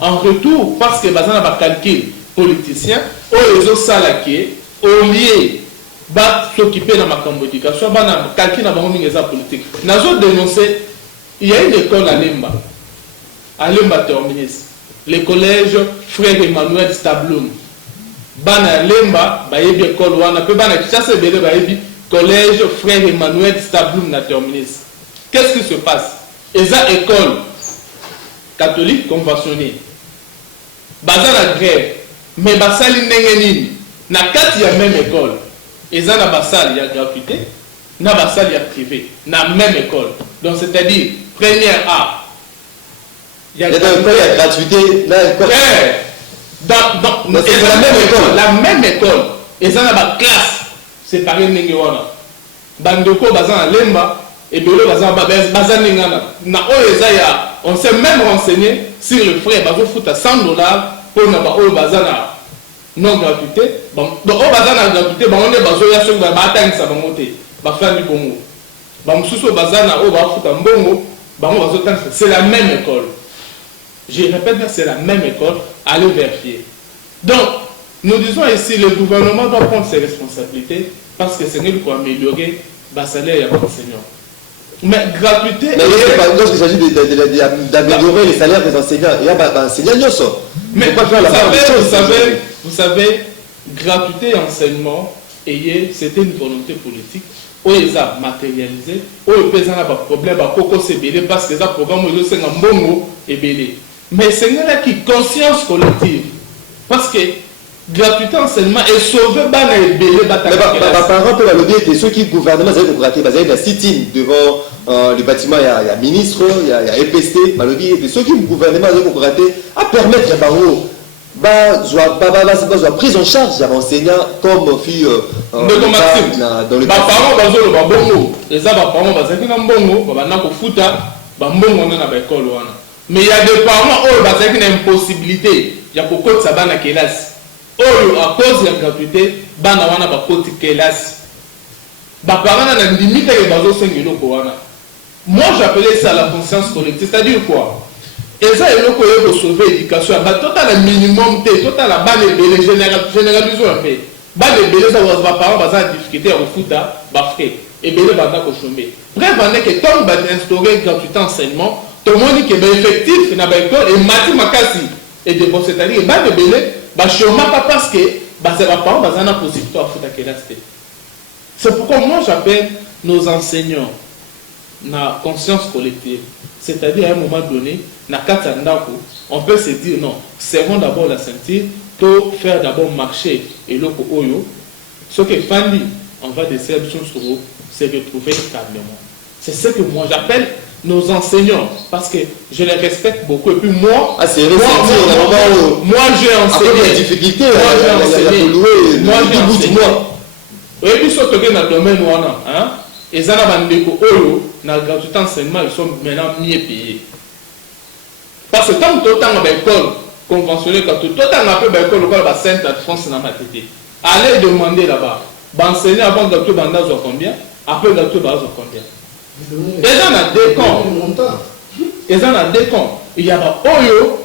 En retour, parce que bazana ba calcul politicien, les autres salariés, au lieu de s'occuper de ma éducation, ba calcul na bango mingi politique. Nazo dénoncer, il y a une école à Lemba Terminus, le collège Frère Emmanuel Stabloum. Bana Lemba, ba yebi école wana, pe bana chasse bele ba yebi collège Frère Emmanuel Stabloum na Terminus. Qu'est-ce qui se passe? Eza école catholique conventionnée. Baza la grève, mais basali ndenge nini na kati ya même école. Eza na basali ya gratuité, na basali ya privé, na même école. Donc c'est-à-dire première A. Il y a gratuité, là école. Dans la même école. Eza na ba classe séparée ndenge wana. Bandoko baza na lemba et belo baza ningana. Na o eza ya on s'est même renseigné sur le frais bazo fout à $100 pour na ba o bazana non gratuité. Bon, donc o bazana gratuité, ba on est bazo ya so ba atangisa ba moté. Ba fandi bongo. Ba mususu bazana o ba fout à mbongo, ba on bazo tangisa. C'est la même école. Je répète, c'est la même école, allez vérifier. Donc, nous disons ici, le gouvernement doit prendre ses responsabilités parce que c'est nous qui améliorer le salaire et l'enseignant. Mais gratuité... Mais lorsqu'il s'agit d'améliorer les salaires des enseignants, il y a enseignants qui sont... Mais vous savez, gratuité et enseignement, c'était une volonté politique. Où ils ont matérialisé, où ils ont un problème, parce que ça programme où ils ont un bon et belé. Mais c'est là qui conscience collective. Parce que gratuité enseignement est sauvé par les belé. Par exemple, le biais de ceux qui gouvernement avaient gratter, ils avaient la sit-in devant le bâtiment, il y a ministre, il y a EPST, le biais de ceux qui gouvernement avaient gratter à permettre à Barreau prise en charge des enseignants comme fille dans le parents bazolo ba bongo les parents bazaki na mbongo ba na ko futa ba mbongo na ba école wana mais il y a des parents oh bazaki na impossibilité ya ko kotsa bana classe oh à cause de gratuité bana wana ba koti classe ba parents na limite ya bazo sengelo ko wana. Moi j'appelais ça la conscience collective, c'est-à-dire quoi? Et ça, il faut sauver l'éducation. Total le minimum, total la balle et généralisation un peu. Balle et belé, ça va pas avoir difficulté à refuter, frais. Et belé va pas chômer. Bref, on est que comme instaurer gratuité enseignement, tout le monde qui est effectif dans l'école et mathématiques et de bon, c'est-à-dire balle et belé, chômer pas parce que ça va pas avoir la possibilité à foutre à quelle aspect. C'est pourquoi moi j'appelle nos enseignants na conscience collective. C'est-à-dire à un moment donné, on peut se dire non, serrons d'abord la ceinture pour faire d'abord marcher et l'autre oyo. Ce que Fandi, on va décider de se retrouver calmement. C'est ce que moi j'appelle nos enseignants, parce que je les respecte beaucoup. Et puis moi, moi j'ai enseigné. Moi j'ai enseigné. Et puis surtout que dans le domaine où on a, et ça n'a pas de na gratuité enseignement, ils sont maintenant mieux payés. Parce que tant que tu as une école conventionnelle, quand tu as une école locale, Sainte-Alphonse dans ma tête, allez demander là-bas, enseigner avant que tu aies combien, après que tu aies combien. Et ça a deux camps. Et ça a deux camps. Il y a un Oyo,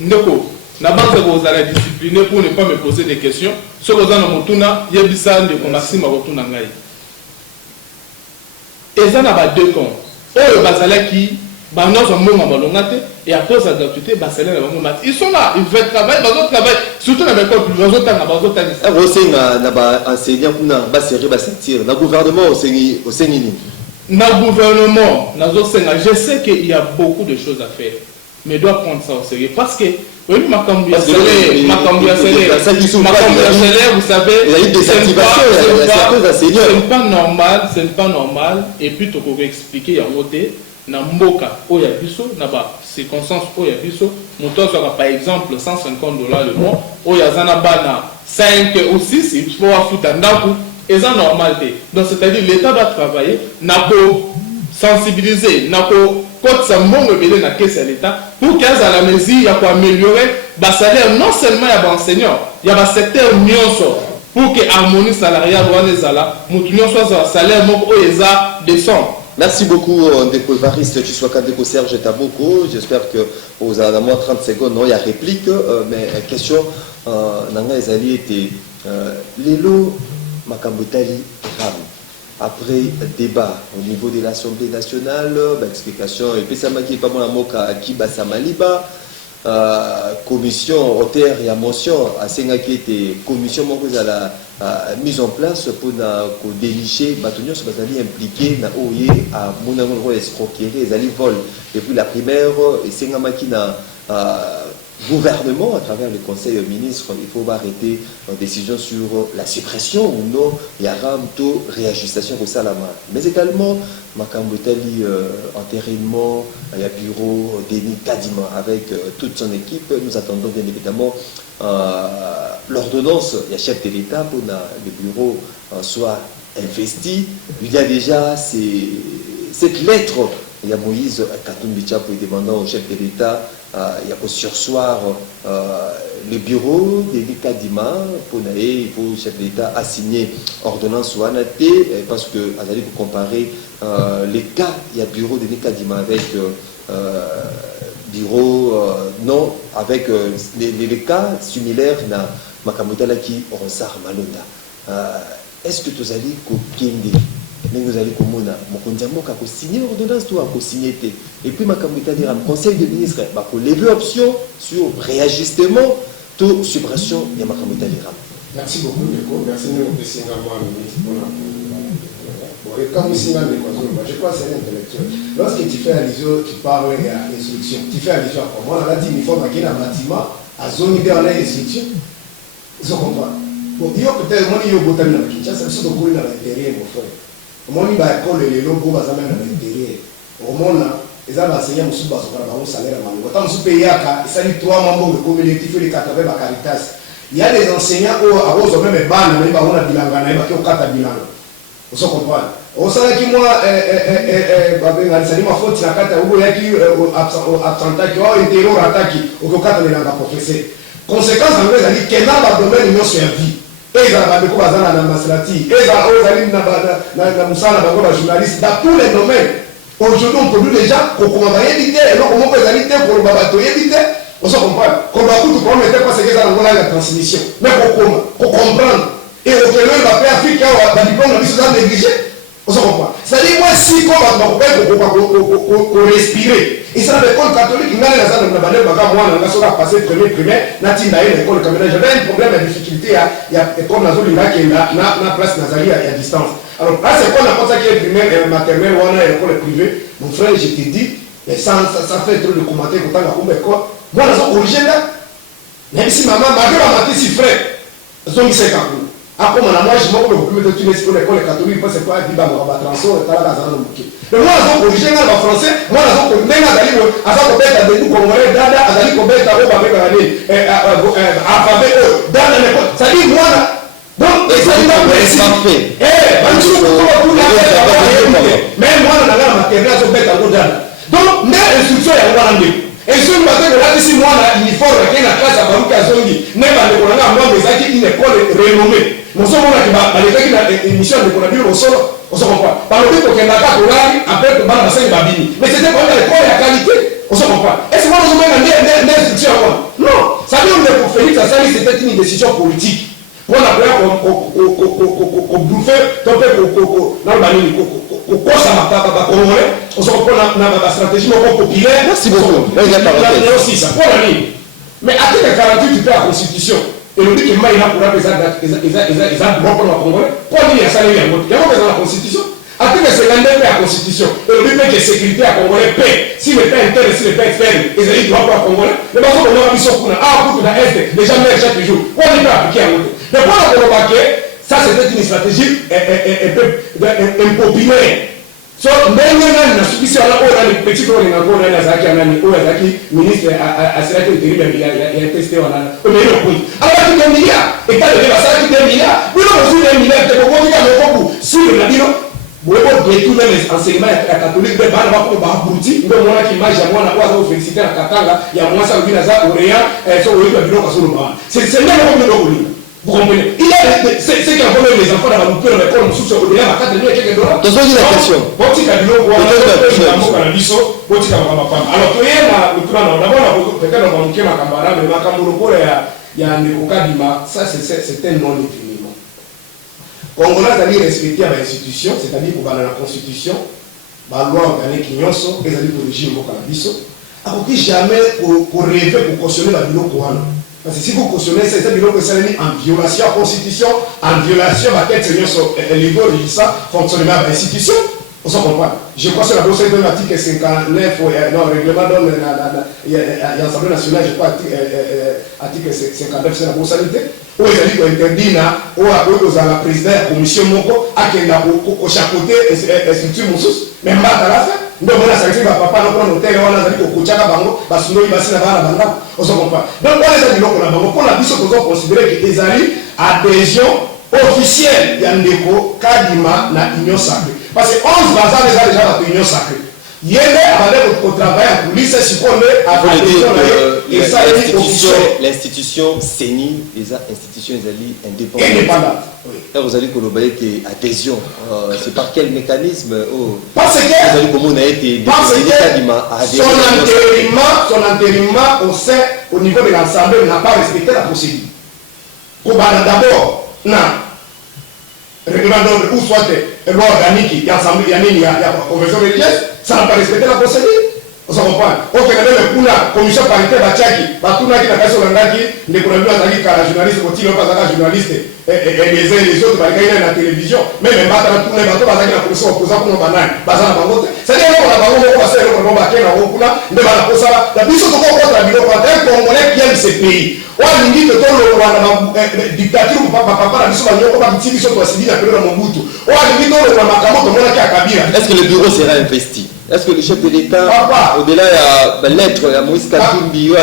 Neko, la base de vos allez discipliner pour ne pas me poser des questions. Ce que vous avez motuna, il y a des gens qui ont maximum à retourner. Et ça a deux camps. Oyo bazalaki et à cause de la gratuité, ils sont là, ils veulent travailler, ils travaillent, surtout dans l'école, ils vont travailler. Dans le gouvernement, je sais qu'il y a beaucoup de choses à faire, mais je dois prendre ça au sérieux. Parce que, oui, ma cambia vous savez, ce n'est pas normal, et puis tu peux expliquer à côté. Na mboka oya biso na ba circonstance oya biso moto sera par exemple $150 le mois oya zana bana 5 ou 6 il faut foutre ndako et ça normalité. Donc c'est-à-dire l'état doit travailler na ko sensibiliser na ko kotsa mbongo belé na caisse à l'état pour qu'à la mesure ya ko améliorer ba salaire non seulement ya ba enseignant ya ba secteur nyonso pour que harmonie salariale wana ezala mutu nyonso sa salaire moko oya za descend. Merci beaucoup, Ndeko Evariste, tu sois Kandeko Serge Taboko. J'espère que vous avez moins 30 secondes, non, il y a réplique, mais question, Nanga Ezali était Lelo Makambotali Ram. Après débat au niveau de l'Assemblée nationale, explication, et puis ça m'a dit pas mon amour à Kiba Samaliba. Commission auteur et motion à Sengaki était commission à la mise en place pour dénicher bâtonniers sur les impliqués na oye à mon escroquerie les ali vol depuis la primaire et Sengamaki na gouvernement à travers le conseil ministre il faut arrêter décision sur la suppression ou non il y a ramto réajustation au salama mais également Makambotali entérinement il y a bureau Denis Kadima avec toute son équipe nous attendons bien évidemment l'ordonnance il y a chef de l'État pour que le bureau soit investi il y a déjà cette lettre il y a Moïse Katumbi Tchapo demandant au chef de l'État il y a pour sursoir le bureau de Kadima pour il faut le chef de l'État a signé ordonnance ou anaté parce que vous allez vous comparer les cas il y a bureau de Kadima avec bureau non avec les cas similaires na Makamotala qui Ronsar Malonda est-ce que tu allez kokende mais vous allez comme on a signé l'ordonnance toi a signé et puis Makamotala dira conseil des ministres bah pour lever option sur réajustement tout suppression de Makamotala. Merci beaucoup Nico, merci nous de signalement et comme signal de je crois que c'est intellectuel. Lorsque tu fais allusion, tu parles à l'instruction. Tu fais allusion à comment on a dit qu'il faut marquer un bâtiment à zone idéale l'instruction. Vous comprenez? Bon, il y a peut-être moi il y a beaucoup de Kinshasa, c'est surtout pour l'intérieur mon frère. Moi il va école les locaux va même à l'intérieur. Au monde là, les enseignants sont pas sur un salaire à Mali. Autant sous pays à ça dit 3 membres de communauté fait les 80 à Caritas. Il y a des enseignants où à cause même ban mais pas on a bilan gana pas au 4 bilan. Vous comprenez? Au sein qui moi c'est ma faute la carte où il y a qui absenta qui a été attaqué au 4 de la professeur. Conséquence en vrai c'est que dans le domaine ils ont servi. Et ça va beaucoup bazana na maslati et ça ozali na musala bango ba journaliste dans tous les domaines. Aujourd'hui on produit les gens comment va éviter et donc comment peut éviter pour le bateau éviter. On se comprend. Comme beaucoup de problèmes n'était pas ce que ça dans la transmission. Mais pour comprendre et au fait le papier africain va diplôme la mission négligé. On se comprend. C'est-à-dire moi si comme on respirer. Et ça l'école catholique il y a les gens dans la baga moi on a sur passer premier primaire natinda l'école caméra j'avais un problème de difficulté il y a comme la zone là qui na place Nazali à distance. Alors là c'est quoi n'importe quel primaire et maternelle ou on a l'école privée mon frère je te dis mais ça fait trop de commentaires quand on a quoi moi la zone originale même si maman malgré ma petite si frère zone 50 ah comme moi je m'occupe beaucoup de tuer sur l'école catholique parce que quoi dit bah on va transfert là là dans le bouquet mais moi la zone originale en français moi la zone même azali asa ko beta de nous congolais dada azali ko beta ko ba beta ni alphabet dada l'école ça dit moi donc ça dit pas parfait mais moi na la matériel so beta ko dada donc mais instruction ya ngwana ndeko et ce matin de là ici moi la uniforme qui est la classe à Baruka Zongi n'est pas de kolanga moi mais ça qui une école renommée mon son on a qui va aller faire une émission de coronavirus au sol on se comprend par le fait que Kendaka Kolari après que bana bassin babini mais c'était pas l'école la qualité on se comprend et c'est moi nous même des instructions non ça veut dire pour Félix Assali c'était une décision politique pour la première qu'on bouffer ton peuple dans le banini ko ça m'a pas congolais on se comprend la stratégie populaire merci beaucoup aussi ça pour la ligne mais article 48 tu fais la constitution et le dit que il a pour la droit pour le congolais pour dire ça il y a la constitution article 52 la constitution et le dit que sécurité à congolais paix si le paix interne si le paix externe ils ont droit pour le congolais mais parce qu'on a mis sur kuna pour la est déjà mais chaque jour on n'est pas appliqué à l'autre mais pour le paquet ça c'était une stratégie impopulaire. So ndenge na subisha la ona ni petit ko ni ngako na zaki anani o zaki ministre asiraki intérim ya testé wana o mais le point alors que milliard et pas de la salle de milliard nous nous sommes des milliards de beaucoup qui ont beaucoup sur le navire bon de tout les enseignements catholiques de bana ba ko ba bruti ndo mona ki image ya mwana kwa zo féliciter na katanga ya mwana sa vina za orea so o iba biloko so no c'est même comme le Vous comprenez? Il y a ceux qui ont volé les enfants dans la loupure de l'école, nous sommes au-delà de 4 millions et quelques dollars. Attention, il y a la question. Alors, tu es ça c'est un non-événement. Congolais d'aller respecter l'institution, c'est-à-dire pour la constitution, la loi organique qui est pour le régime au Canabiso, alors que jamais pour rêver, pour cautionner la bilo Kouana. Parce que si vous cautionnez, c'est un bilo que ça est en violation de la constitution, en violation de la tête de niveau de ça, fonctionnement de l'institution. On s'en comprend. Je crois que c'est la procédure de l'article 59, non, le règlement donne l'Assemblée nationale, je crois, article 59, c'est la procédure. Où ils ont dit interdit, où la présidente de la commission Moko, à qui au chapeauté structure Moussous, mais pas à la fin. Donc, on a sacrifié papa, on a hôtel, on a dit au Kouchaka Bango, parce que nous, il va s'y avoir la bande. On s'en comprend. Donc, on les a dit qu'on a Bango, pour la mission qu'on a considéré que les alliés adhésion officielle d'Andeko, Kadima, na Union Sacrée. Parce que 11 bazars déjà dans l'Union Sacrée. Il y a des travail en police, c'est qu'on est à l'institution CENI, les institutions indépendantes. Là, vous allez collaborer avec adhésion. C'est par quel mécanisme parce que vous allez comment on a été son entérinement au niveau de l'Assemblée n'a pas respecté la procédure. D'abord, non. Règlement d'ordre ou soit loi organique, il y a convention religieuse, ça n'a pas respecté la procédure. On s'en comprend. Ok, la commission paritaire Bachaki, tout qui n'a pas sur l'angaki, les problèmes d'Azaki, car la journaliste, quand il n'a pas la journaliste, et les uns et les autres, ils gagnent la télévision, même battre tous les bateaux, Bazaki, la commission opposante pour nos bananes, Bazana Bangote. C'est-à-dire qu'on a Bango, on va faire le combat, on va la mission de contre la vidéo, un Congolais qui aime ce pays. On a dit que tout le dictature, papa, la mission, on va dire que toi, c'est dit la période de Mobutu. On a dit que tout le Makamo, tout le monde qui a Kabila. Est-ce que le bureau sera investi? Est-ce que le chef de l'État, au-delà de la lettre, il y a Moïse Katumbi,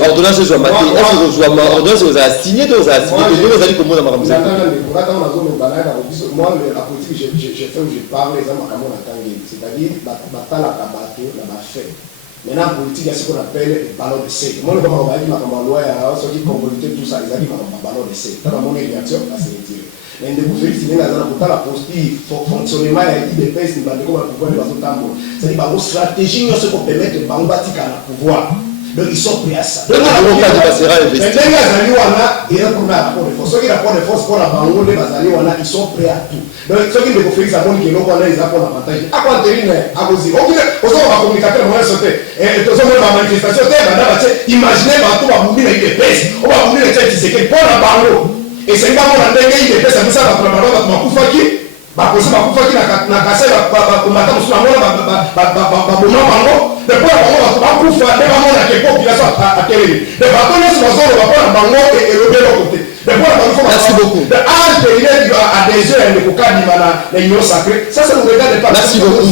ordonnance de Joamati, est-ce que l'ordonnance vous a signé, vous a signé, vous allez comment dans ma musique? Moi, la politique, j'ai fait où je parle, les gens m'ont entendu, c'est-à-dire, la bateau, la fait. Maintenant, en politique, il y a ce qu'on appelle le ballon de C. Moi, comme on va dire, ma loi, ceux qui convoluent tout ça, ils ont dit ma ballon de C. Dans mon réaction, c'est retiré. Mais de vous féliciter, la posture, fonctionnement, il y a des pays qui vont pouvoir de temps. C'est-à-dire, la stratégie, c'est pour permettre de bâtir le pouvoir. Donc, ils sont prêts à ça. Donc, le cas passera investi. Mais il y a un premier rapport de force. Ceux qui rapport de force pour la banque, ils sont prêts à tout. Donc, ceux qui me font ça, ils ont l'avantage. À quoi terminer à cause de on communicateur, on va sauter. Et tout ça, on va manifestation. Imaginez, on va mourir avec des pèses. On va mourir avec des pèses. Pour la banque. Et c'est pas mon endroit qui est fait ça, ça va prendre ma koufaki, ma koufaki na kase ba komata musula mona ba bona bango, de pour bango ba koufa de ba mona ke population a télé. De ba tona sur zone ba pour bango et le de l'autre côté. De pour bango merci beaucoup. De intérieur à des heures de kokadi mana na union sacrée. Ça nous regarde pas. Merci beaucoup.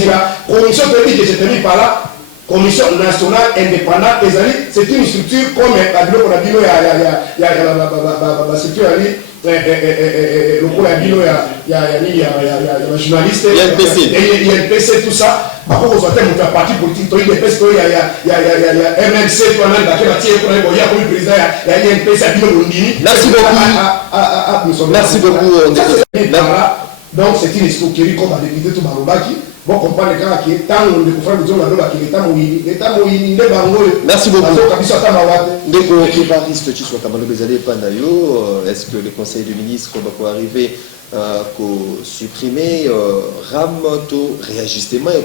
Commission technique que j'ai tenu par là. Commission nationale indépendante, c'est une structure comme la Bilo, il y a la structure, le coup, il y a le journaliste, il y a le PC, tout ça. Par contre, on a un parti politique, il y a MNC, il y a comme président, il y a un PC à Bilo. Merci beaucoup. Merci beaucoup. Donc, c'est une escroquerie comme a député tout Marobaki. Bon, comprendre les cas qui est tant de confrères de John qui est l'État Moïni, merci beaucoup. Est-ce que le Conseil des ministres va arriver à supprimer Ram to réajustement et